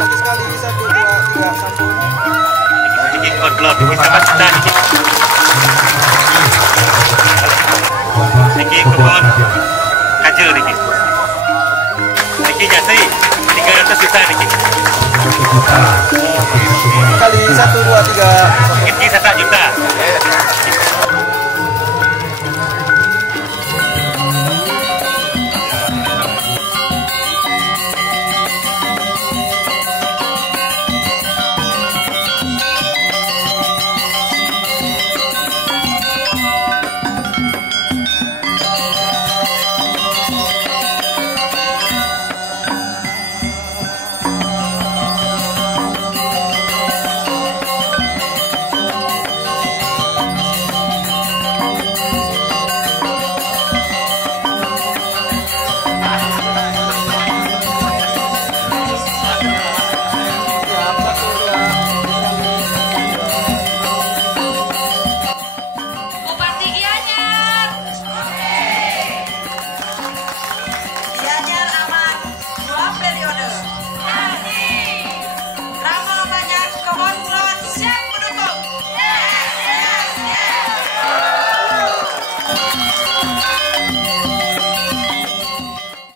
Lagi sekali 1, 2, 3 sambung. Dikit kontrol dikit sama kita dikit. Dikit kebon kaca dikit. Dikit jasa 300 juta dikit. Kali 1, 2, 3. Dikit